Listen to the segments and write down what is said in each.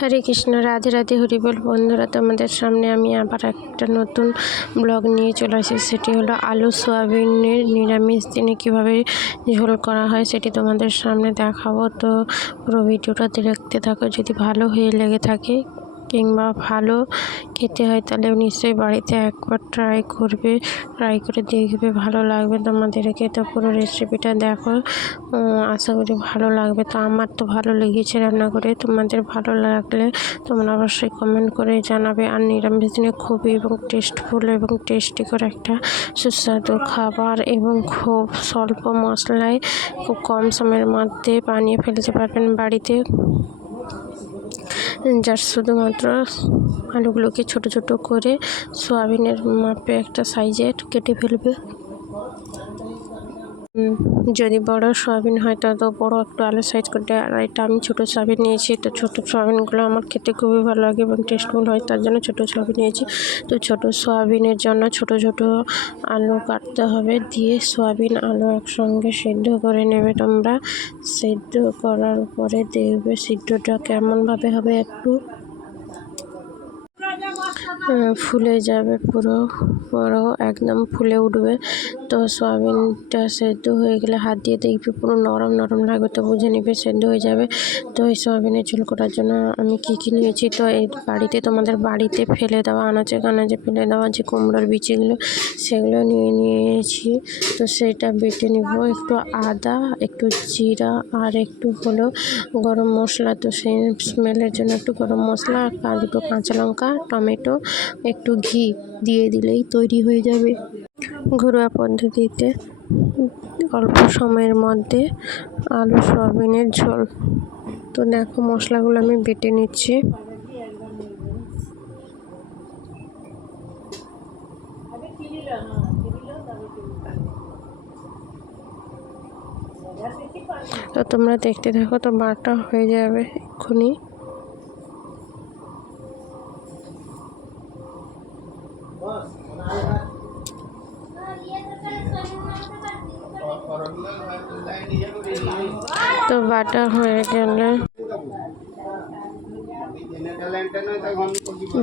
হরে কৃষ্ণ, রাধে রাধে হরিবল বন্ধুরা, তোমাদের সামনে আমি আবার একটা নতুন ব্লগ নিয়ে চলে আসি সেটি হলো আলু সোয়াবিনের নিরামিষ দিনে কীভাবে ঝোল করা হয় সেটি তোমাদের সামনে দেখাবো। তো পুরো ভিডিওটা দেখতে থাকো। যদি ভালো হয়ে লেগে থাকে কিংবা ভালো খেতে হয়, তাহলে নিশ্চয়ই বাড়িতে একবার ট্রাই করবে ট্রাই করে দেখবে, ভালো লাগবে তোমাদেরকে। তো পুরো রেসিপিটা দেখো। আশা করি ভালো লাগবে। তো আমার তো ভালো লেগেছে রান্না করে। তোমাদের ভালো লাগলে তোমরা অবশ্যই কমেন্ট করে জানাবে। আর নিরামিষ দিনে খুবই এবং টেস্টফুল এবং টেস্টিকর একটা সুস্বাদু খাবার এবং খুব স্বল্প মশলায় খুব কম সময়ের মধ্যে বানিয়ে ফেলতে পারবেন বাড়িতে। যার শুধুমাত্র আলুগুলোকে ছোট ছোট করে সোয়াবিনের মাপে একটা সাইজে কেটে ফেলবে। যদি বড় সয়াবিন হয় তত বড় একটু আলু সাইজ করতে। আর এটা আমি ছোটো সয়াবিন নিয়েছি তো ছোটো সয়াবিনগুলো আমার খেতে খুবই ভালো লাগে এবং টেস্টফুল হয়, তার জন্য ছোটো সয়াবিন নিয়েছি। তো ছোটো সয়াবিনের জন্য ছোট ছোট আলু কাটতে হবে, দিয়ে সয়াবিন আলু একসঙ্গে সিদ্ধ করে নেবে তোমরা। সিদ্ধ করার পরে দেখবে সিদ্ধটা কেমনভাবে হবে একটু। ফুলে যাবে পুরো পুরো একদম ফুলে উঠবে। তো সয়াবিনটা সেদ্ধ হয়ে গেলে হাত দিয়ে দেখবি পুরো নরম নরম লাগবে তো বুঝে নিবে সেদ্ধ হয়ে যাবে। তো এই সয়াবিনের ঝোল করার জন্য আমি কী কী নিয়েছি? তো এই বাড়িতে তোমাদের বাড়িতে ফেলে দেওয়া, আনাচে কানাচে ফেলে দেওয়া যে কুমড়োর বিচিগুলো, সেগুলো নিয়ে নিয়েছি। তো সেটা বেটে নিব, একটু আদা, একটু জিরা আর একটু হলো গরম মশলা। তো সেই স্মেলের জন্য একটু গরম মশলা, আর দুটো কাঁচা লঙ্কা, টমেটো, একটু ঘি দিয়ে দিলেই তৈরি হয়ে যাবে। ঘরোয়া পদ্ধতিতে অল্প সময়ের মধ্যে আলু, সয়াবিনের ঝোল। তো দেখো মশলাগুলো আমি বেটে নিচ্ছি। তো তোমরা দেখতে থাকো, তো বাটা হয়ে যাবে এক্ষুনি। তো বাটা হয়ে গেলে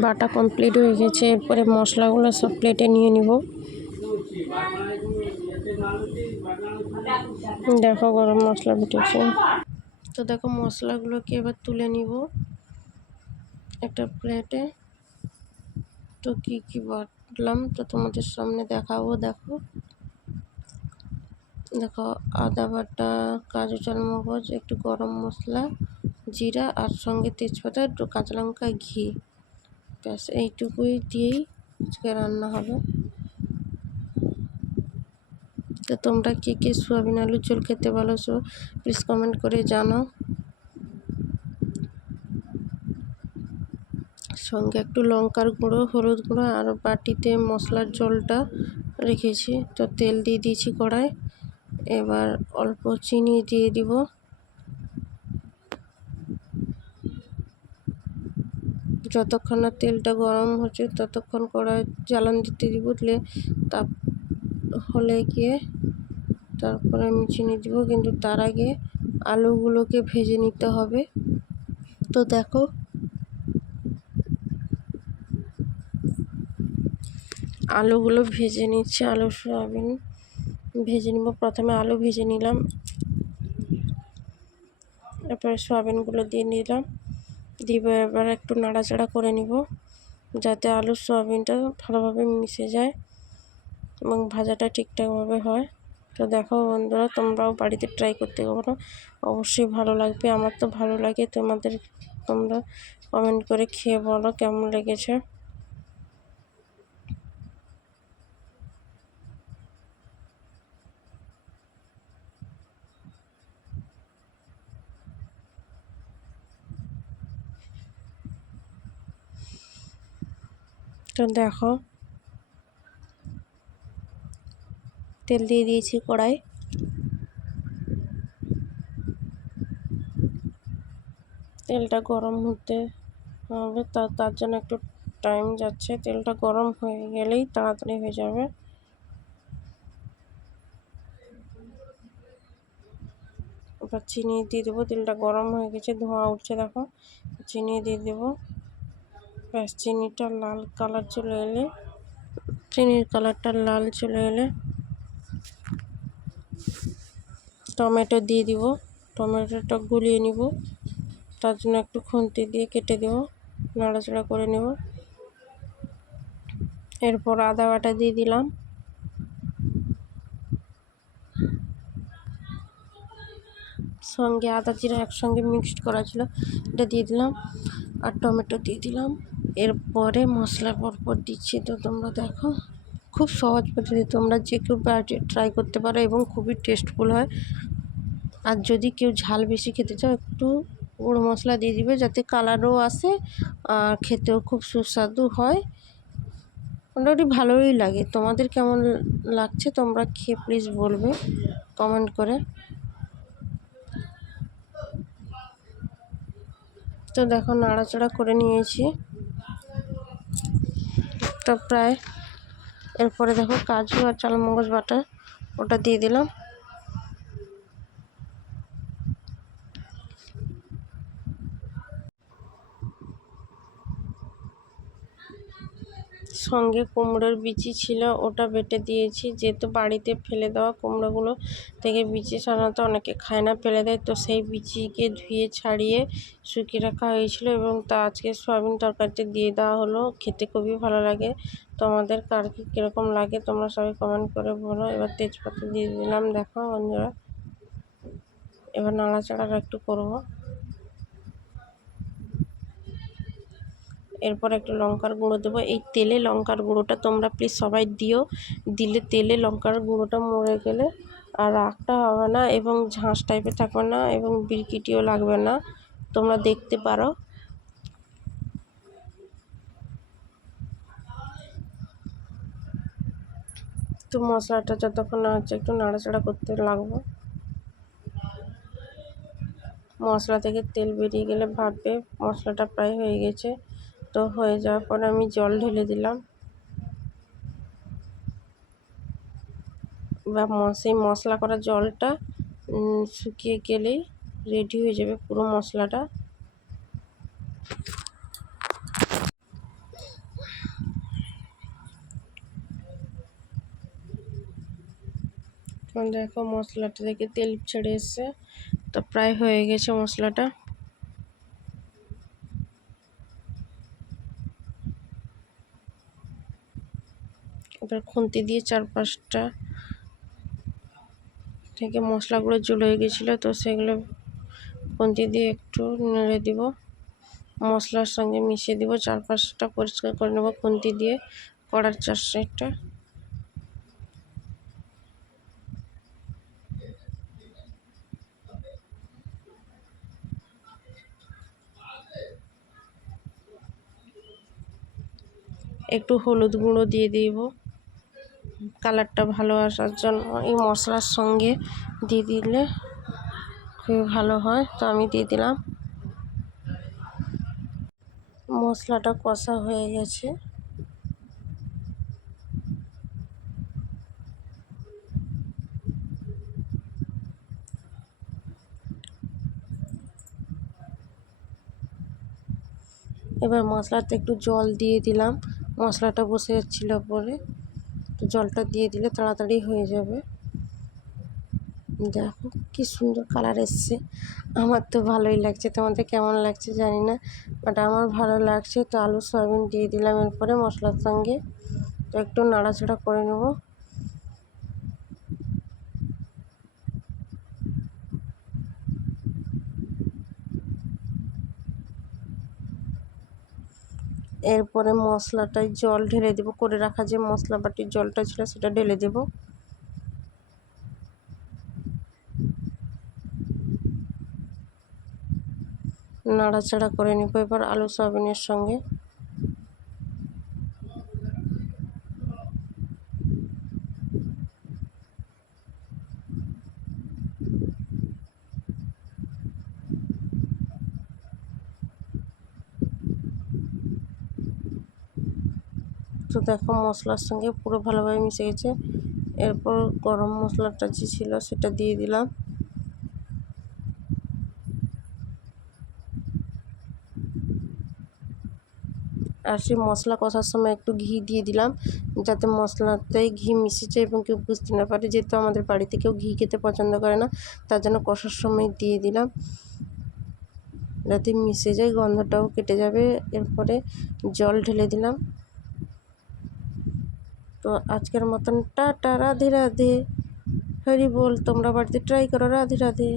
বাটা কমপ্লিট হয়ে গেছে। এরপরে মশলাগুলো সব প্লেটে নিয়ে নিব। দেখো গরম মশলা বেটেছে তো দেখো মশলাগুলোকে এবার তুলে নিব একটা প্লেটে। তো কী কী বাটলাম, তো তোমাদের সামনে দেখাবো, দেখো। দেখো, আদা বাটা, কাজু চালমগজ একটু গরম মশলা, জিরা আর সঙ্গে তেজপাতা, একটু কাঁচা লঙ্কা, ঘি। ব্যাস, এইটুকুই দিয়েই আজকে রান্না হবে। তো তোমরা কে কে সোয়াবিন আলুর ঝোল খেতে ভালো সো প্লিজ কমেন্ট করে জানাও। সঙ্গে একটু লঙ্কার গুঁড়ো, হলুদ গুঁড়ো, আর বাটিতে মশলার জলটা রেখেছি। তো তেল দিয়ে দিয়েছি কড়ায় এবার অল্প চিনি দিয়ে দিব। যতক্ষণ না তেলটা গরম হচ্ছে, ততক্ষণ কড়াই জ্বালান দিতে দিব। দিলে তাপ হলে গিয়ে তারপরে আমি চিনি দিব, কিন্তু তার আগে আলুগুলোকে ভেজে নিতে হবে। তো দেখো, আলুগুলো ভেজে নিচ্ছে, আলু, সয়াবিন। ভেজে নিব। প্রথমে আলু ভেজে নিলাম। এরপরে সয়াবিনগুলো দিয়ে নিলাম। দিব এবার একটু নাড়াচাড়া করে নিব, যাতে আলু সয়াবিনটা ভালোভাবে মিশে যায় এবং ভাজাটা ঠিকঠাকভাবে হয়। তো দেখো বন্ধুরা, তোমরাও বাড়িতে ট্রাই করতে পারো। অবশ্যই ভালো লাগবে। আমার তো ভালো লাগে। তোমাদের, তোমরা কমেন্ট করে খেয়ে বলো কেমন লেগেছে। দেখো। তেল দিয়ে দিয়েছি কড়াই। তেলটা গরম হতে হবে তার জন্য একটু টাইম যাচ্ছে। তেলটা গরম হয়ে গেলেই তাড়াতাড়ি হয়ে যাবে। চিনি দিয়ে দেবো। তেলটা গরম হয়ে গেছে, ধোঁয়া উঠছে দেখো। চিনি দিয়ে দেবো। ব্যাস, চিনিটা লাল কালার চলে এলে, চিনির কালারটা লাল চলে এলে টমেটো দিয়ে দিব। টমেটোটা গুলিয়ে নিব। তার জন্য একটু খুন্তি দিয়ে কেটে দেবো, নাড়াচাড়া করে নেব। এরপর আদা বাটা দিয়ে দিলাম। সঙ্গে আদা জিরা একসঙ্গে মিক্সড করা ছিল, এটা দিয়ে দিলাম। আর টমেটো দিয়ে দিলাম। এরপরে মশলা পরপর দিচ্ছি তো তোমরা দেখো। খুব সহজ পদ্ধতি, তোমরা যে কেউ ট্রাই করতে পারো এবং খুবই টেস্টফুল হয়। আর যদি কেউ ঝাল বেশি খেতে চাও, একটু গুঁড়ো মশলা দিয়ে দিবে যাতে কালারও আসে আর খেতেও খুব সুস্বাদু হয়। মোটামুটি ভালোই লাগে। তোমাদের কেমন লাগছে তোমরা খেয়ে প্লিজ বলবে কমেন্ট করে। তো দেখো, নাড়াচাড়া করে নিয়েছি। তো প্রায়। এরপরে দেখো কাজু আর চালমগজ বাটা ওটা দিয়ে দিলাম। সঙ্গে কুমড়োর বিচি ছিল, ওটা বেটে দিয়েছি। যেহেতু বাড়িতে ফেলে দেওয়া কুমড়োগুলো থেকে বিচি সাধারণত অনেকে খায় না, ফেলে দেয়। তো সেই বিচিকে ধুয়ে, ছাড়িয়ে শুকিয়ে রাখা হয়েছিল এবং তা আজকে সয়াবিন তরকারিতে দিয়ে দেওয়া হলো। খেতে খুবই ভালো লাগে। তো আমাদের কার কী কীরকম লাগে তোমরা সবাই কমেন্ট করে বলো। এবার তেজপাতা দিয়ে দিলাম, দেখো বন্ধুরা। এবার নাড়াচাড়া একটু করব। এরপর একটু লঙ্কার গুঁড়ো দেবো। এই তেলে লঙ্কার গুঁড়োটা তোমরা প্লিজ সবাই দিও। দিলে তেলে লঙ্কার গুঁড়োটা মরে গেলে আর রাগটা হবে না এবং ঝাঁস টাইপের থাকবে না এবং বিরকিটিও লাগবে না। তোমরা দেখতে পারো। তো মশলাটা যতক্ষণ না হচ্ছে একটু নাড়াচাড়া করতে লাগবো। মশলা থেকে তেল বেরিয়ে গেলে ভাববে মশলাটা প্রায় হয়ে গেছে। তো হয়ে যাওয়ার পর আমি জল ঢেলে দিলাম। বা সেই মশলা করা জলটা শুকিয়ে গেলেই রেডি হয়ে যাবে পুরো মশলাটা। দেখো মশলাটা থেকে তেল ছেড়ে এসছে। তো প্রায় হয়ে গেছে মশলাটা। এবার খুন্তি দিয়ে চারপাশটা থেকে মশলাগুলো জুলে গেছিল, তো সেগুলো খুন্তি দিয়ে একটু নেড়ে দিব। মশলার সঙ্গে মিশিয়ে দিব, চারপাশটা পরিষ্কার করে নেব খুন্তি দিয়ে কড়ার চার সাইডটা। একটু হলুদ গুঁড়ো দিয়ে দিব। কালারটা ভালো আসার জন্য এই মশলার সঙ্গে দিয়ে দিলে খুবই ভালো হয়। তো আমি দিয়ে দিলাম। মশলাটা কষা হয়ে গেছে। এবার মশলাতে একটু জল দিয়ে দিলাম। মশলাটা বসে যাচ্ছিল পরে। তো জলটা দিয়ে দিলে তাড়াতাড়ি হয়ে যাবে। দেখো কি সুন্দর কালার এসছে। আমার তো ভালোই লাগছে। তোমাদের কেমন লাগছে জানি না বাট আমার ভালো লাগছে। তো আলু, সয়াবিন দিয়ে দিলাম এরপরে মশলার সঙ্গে। তো একটু নাড়াচাড়া করে নেব। এরপরে মশলাটায় জল ঢেলে দেব। করে রাখা যে মশলা বাটির জলটা ছিল সেটা ঢেলে দেব। নাড়াচাড়া করে নেব এবার আলু, সয়াবিনের সঙ্গে। তো দেখো মশলার সঙ্গে পুরো ভালোভাবে মিশে গেছে। এরপর গরম মশলাটা যে ছিল, সেটা দিয়ে দিলাম। আর সেই মশলা কষার সময় একটু ঘি দিয়ে দিলাম, যাতে মশলাতেই ঘি মিশেছে এবং কেউ বুঝতে না পারে, যেহেতু আমাদের বাড়িতে কেউ ঘি খেতে পছন্দ করে না, তার জন্য কষার সময় দিয়ে দিলাম। যাতে মিশে যায়, গন্ধটাও কেটে যাবে। এরপরে জল ঢেলে দিলাম। তো আজকের মতন টাটা রাধে রাধে। হরি বল তোমরা বাড়িতে ট্রাই করো রাধে রাধে।